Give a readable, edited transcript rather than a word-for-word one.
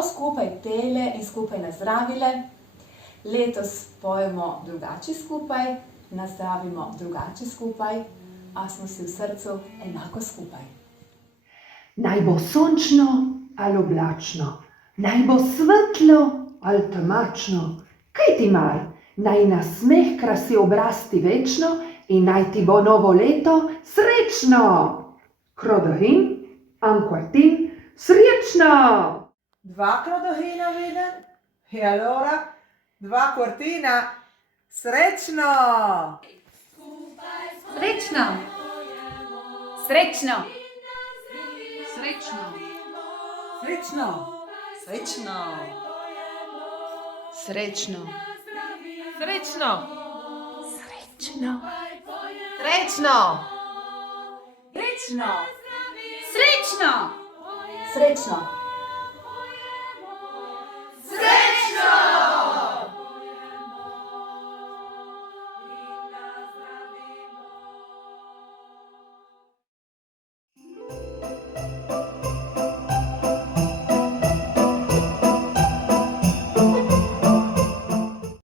lepo skupaj pele in skupaj nazdravile. Letos pojemo drugače skupaj, nazdravimo drugače skupaj, a smo si v srcu enako skupaj. Naj bo sončno ali oblačno, naj bo svetlo ali temačno, kaj ti mar, naj nasmeh krasi obraz ti večno in naj ti bo novo leto srečno. Krodohin, ankvartin, srečno! 2 krodohina viden, e allora 2 quartina, srečno! Srečno! Srečno! Srečno! Srečno! Srečno! Srečno! Srečno! Srečno! Srečno! Srečno! Srečno! Srečno!